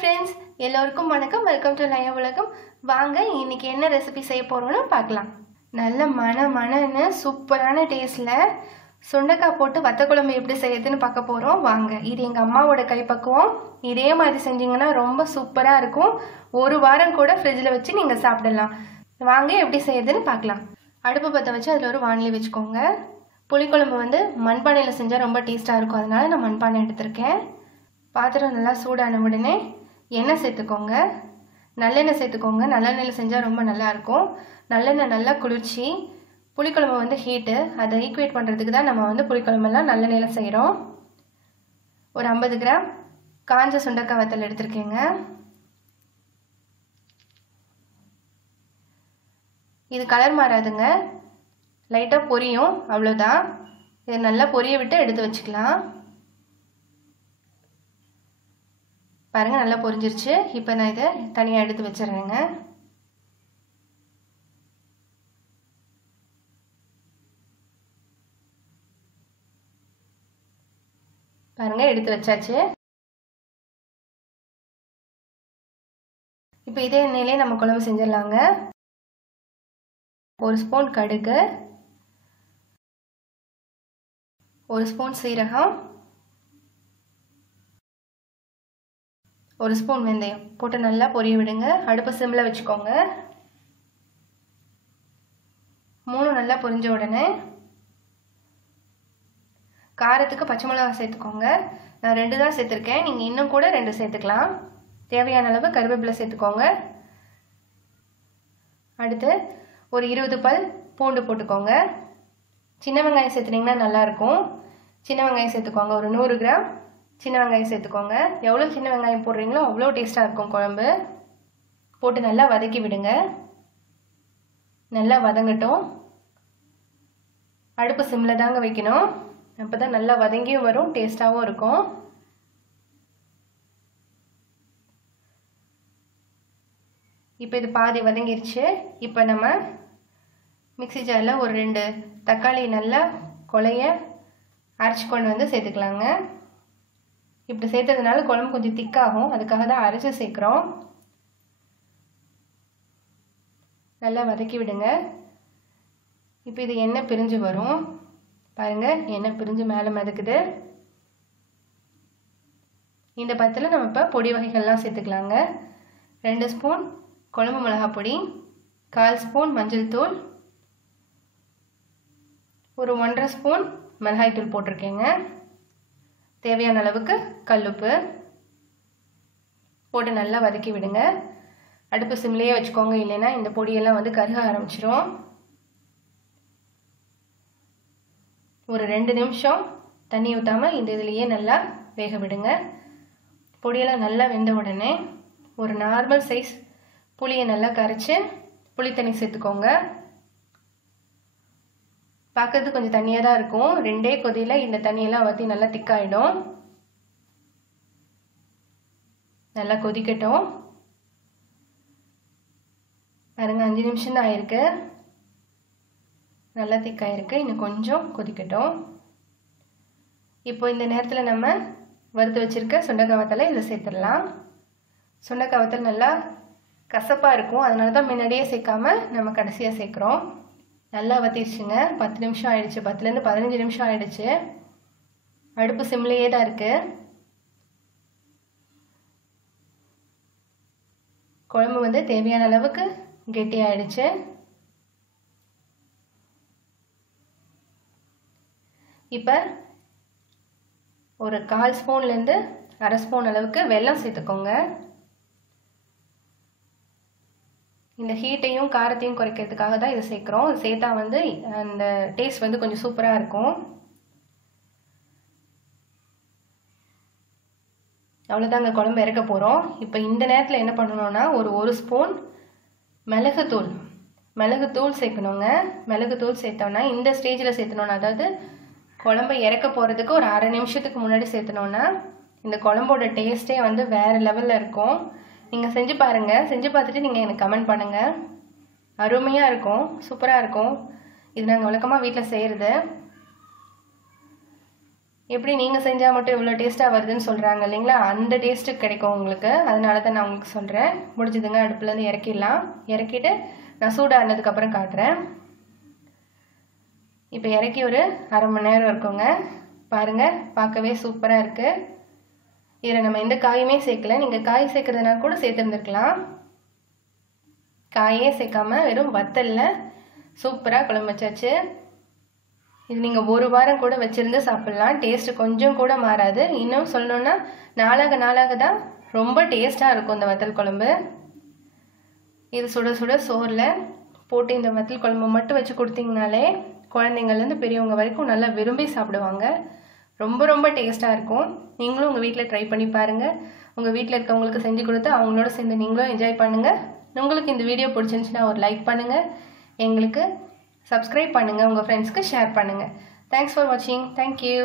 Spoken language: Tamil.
ஃப்ரெண்ட்ஸ், எல்லோருக்கும் வணக்கம். வெல்கம் டு லயா உலகம். வாங்க இன்னைக்கு என்ன ரெசிபி செய்ய போறோம்னு பார்க்கலாம். நல்ல மணன்னு சூப்பரான டேஸ்ட்ல சுண்டைக்காய் போட்டு வத்த குழம்பு எப்படி செய்யறதுன்னு பார்க்க போறோம். வாங்க. இது எங்க அம்மாவோட கைப்பக்குவம். இதே மாதிரி செஞ்சீங்கன்னா ரொம்ப சூப்பரா இருக்கும். ஒரு வாரம் கூட ஃப்ரிட்ஜில் வச்சு நீங்க சாப்பிடலாம். வாங்க எப்படி செய்யறதுன்னு பார்க்கலாம். அடுப்பு பற்ற வச்சு அதில் ஒரு வானிலை வச்சுக்கோங்க. புளிக்குழம்பு வந்து மண்பானையில் செஞ்சால் ரொம்ப டேஸ்ட்டாக இருக்கும். அதனால நான் மண்பானை எடுத்திருக்கேன். பாத்திரம் நல்லா சூடான உடனே எண்ணெய் சேர்த்துக்கோங்க. நல்லெண்ணெய் சேர்த்துக்கோங்க. நல்லெண்ணெயில் செஞ்சால் ரொம்ப நல்லாயிருக்கும். நல்லெண்ணெய் நல்லா குளிர்ச்சி. புளிக்குழம்பு வந்து ஹீட்டு, அதை ஈக்குவேட் பண்ணுறதுக்கு தான் நம்ம வந்து புளிக்குழம்பெல்லாம் நல்லெண்ணெயில் செய்கிறோம். ஒரு 50 கிராம் காஞ்ச சுண்டைக்காய் வத்தல் எடுத்துருக்கேங்க. இது கலர் மாறாதுங்க, லைட்டாக பொரியும், அவ்வளோதான். இதை நல்லா பொரிய விட்டு எடுத்து வச்சுக்கலாம். பாருங்க, நல்லா பொரிஞ்சிருச்சு. இப்போ நான் இதை தனியாக எடுத்து வச்சிடுறேங்க. பாருங்க, எடுத்து வச்சாச்சு. இப்போ இதே எண்ணெயிலே நம்ம குழம்பு செஞ்சிடலாங்க. ஒரு ஸ்பூன் கடுகு, ஒரு ஸ்பூன் சீரகம், ஒரு ஸ்பூன் வெந்தயம் போட்டு நல்லா பொரிய விடுங்க. அடுப்பை சிம்மில் வச்சுக்கோங்க. 3 நல்லா பொரிஞ்ச உடனே காரத்துக்கு பச்சை மிளகாய் சேர்த்துக்கோங்க. நான் 2 தான் சேர்த்துருக்கேன். நீங்கள் இன்னும் கூட 2 சேர்த்துக்கலாம். தேவையான அளவு கருவேப்பிலை சேர்த்துக்கோங்க. அடுத்து ஒரு 20 பல் பூண்டு போட்டுக்கோங்க. சின்ன வெங்காயம் சேர்த்துனீங்கன்னா நல்லாயிருக்கும். சின்ன வெங்காயம் சேர்த்துக்கோங்க. ஒரு 100 கிராம் சின்ன வெங்காயம் சேர்த்துக்கோங்க. எவ்வளோ சின்ன வெங்காயம் போடுறீங்களோ அவ்வளோ டேஸ்ட்டாக இருக்கும் குழம்பு. போட்டு நல்லா வதக்கி விடுங்க. நல்லா வதங்கட்டும். அடுப்பு சிம்மில் தாங்க வைக்கணும். அப்போ தான் நல்லா வதங்கியும் வரும், டேஸ்ட்டாகவும் இருக்கும். இப்போ இது பாதி வதங்கிருச்சு. இப்போ நம்ம மிக்ஸி ஜாரில் ஒரு 2 தக்காளி நல்லா கொலைய அரைச்சி கொண்டு வந்து சேர்த்துக்கலாங்க. இப்படி சேர்த்ததுனால குழம்பு கொஞ்சம் திக்காகும், அதுக்காக தான் அரைச்சி சேர்க்குறோம். நல்லா வதக்கி விடுங்க. இப்போ இது எண்ணெய் பிரிஞ்சு வரும். பாருங்கள், எண்ணெய் பிரிஞ்சு மேலே மிதக்குது. இந்த பத்தில் நம்ம இப்போ பொடி வகைகள்லாம் சேர்த்துக்கலாங்க. 2 ஸ்பூன் குழம்பு மிளகாய் பொடி, 1/4 ஸ்பூன் மஞ்சள் தூள், ஒரு 1.5 ஸ்பூன் மிளகாய் தூள் போட்டிருக்கேங்க. தேவையான அளவுக்கு கல்லுப்பு போட்டு நல்லா வதக்கி விடுங்க. அடுப்பு சிம்லேயே வச்சுக்கோங்க, இல்லைன்னா இந்த பொடியெல்லாம் வந்து கருக ஆரம்பிச்சிடும். ஒரு 2 நிமிஷம் தண்ணி ஊற்றாமல் இந்த இதுலேயே நல்லா வேக விடுங்க. பொடியெல்லாம் நல்லா வெந்த உடனே ஒரு நார்மல் சைஸ் புளியை நல்லா கரைச்சி புளி தண்ணி சேர்த்துக்கோங்க. பார்க்கறது கொஞ்சம் தண்ணியாக தான் இருக்கும். 2 கொதியில் இந்த தண்ணியெல்லாம் ஊற்றி நல்லா திக்காயிடும். நல்லா கொதிக்கட்டும். பாருங்க, 5 நிமிஷம் தான் ஆயிருக்கு. நல்லா திக்காயிருக்கு. இன்னும் கொஞ்சம் கொதிக்கட்டும். இப்போ இந்த நேரத்தில் நம்ம வறுத்து வச்சிருக்க சுண்டைக்காய் வத்தலை இதில் சேர்த்துடலாம். சுண்டைக்காய் வத்தல் நல்லா கசப்பாக இருக்கும், அதனால தான் முன்னாடியே சேர்க்காம நம்ம கடைசியாக சேர்க்குறோம். நல்லா வத்திடுச்சுங்க. 10 நிமிஷம் ஆயிடுச்சு. 10லேருந்து 15 நிமிஷம் ஆயிடுச்சு. அடுப்பு சிம்லேயே தான் இருக்கு. குழம்பு வந்து தேவையான அளவுக்கு கெட்டி ஆயிடுச்சு. இப்போ ஒரு 1/4 ஸ்பூன்லேருந்து 1/2 ஸ்பூன் அளவுக்கு வெல்லம் சேர்த்துக்கோங்க. இந்த ஹீட்டையும் காரத்தையும் குறைக்கிறதுக்காக தான் இதை சேர்க்குறோம். இது சேர்த்தா வந்து அந்த டேஸ்ட் வந்து கொஞ்சம் சூப்பராக இருக்கும். அவ்வளோதாங்க, குழம்பு இறக்க போகிறோம். இப்போ இந்த நேரத்தில் என்ன பண்ணணும்னா ஒரு ஸ்பூன் மிளகுத்தூள் சேர்க்கணுங்க. மிளகுத்தூள் சேர்த்தோன்னா இந்த ஸ்டேஜில் சேர்த்தணுன்னா, அதாவது குழம்பை இறக்க போகிறதுக்கு ஒரு 1/2 நிமிஷத்துக்கு முன்னாடி சேர்த்தணுன்னா இந்த குழம்போட டேஸ்ட்டே வந்து வேறு லெவலில் இருக்கும். நீங்கள் செஞ்சு பாருங்கள். செஞ்சு பார்த்துட்டு நீங்கள் எனக்கு கமெண்ட் பண்ணுங்கள். அருமையாக இருக்கும், சூப்பராக இருக்கும். இது நாங்கள் வழக்கமாக வீட்டில் செய்கிறது. எப்படி நீங்கள் செஞ்சால் மட்டும் இவ்வளோ டேஸ்ட்டாக வருதுன்னு சொல்கிறாங்க இல்லைங்களா, அந்த டேஸ்ட்டு கிடைக்கும் உங்களுக்கு. அதனால தான் நான் உங்களுக்கு சொல்கிறேன். முடிஞ்சதுங்க, அடுப்புலேருந்து இறக்கிடலாம். இறக்கிட்டு நான் சூடானதுக்கப்புறம் காட்டுறேன். இப்போ இறக்கி ஒரு அரை மணி நேரம் இருக்குங்க. பாருங்கள், பார்க்கவே சூப்பராக இருக்குது. இதில் நம்ம எந்த காயுமே சேர்க்கல. நீங்கள் காய் சேர்க்குறதுனா கூட சேர்த்துருந்துருக்கலாம். காயே சேர்க்காம வெறும் வத்தலில் சூப்பராக குழம்பு வச்சாச்சு. இது நீங்கள் ஒரு வாரம் கூட வச்சுருந்து சாப்பிட்லாம். டேஸ்ட்டு கொஞ்சம் கூட மாறாது. இன்னும் சொல்லணுன்னா நாளாக நாளாக தான் ரொம்ப டேஸ்ட்டாக இருக்கும் இந்த வத்தல் குழம்பு. இது சுட சுட சோறில் போட்டு இந்த வத்தல் குழம்பு மட்டும் வச்சு கொடுத்தீங்கனாலே குழந்தைங்கள்லேருந்து பெரியவங்க வரைக்கும் நல்லா விரும்பி சாப்பிடுவாங்க. ரொம்ப ரொம்ப டேஸ்ட்டாக இருக்கும். நீங்களும் உங்கள் வீட்டில் ட்ரை பண்ணி பாருங்கள். உங்கள் வீட்டில் இருக்கவங்களுக்கு செஞ்சு கொடுத்து அவங்களோட சேர்ந்து நீங்களும் என்ஜாய் பண்ணுங்கள். உங்களுக்கு இந்த வீடியோ பிடிச்சிருந்துச்சுன்னா ஒரு லைக் பண்ணுங்கள். எங்களுக்கு சப்ஸ்கிரைப் பண்ணுங்கள். உங்கள் ஃப்ரெண்ட்ஸ்க்கு ஷேர் பண்ணுங்கள். தேங்க்ஸ் ஃபார் வாட்சிங். தேங்க்யூ.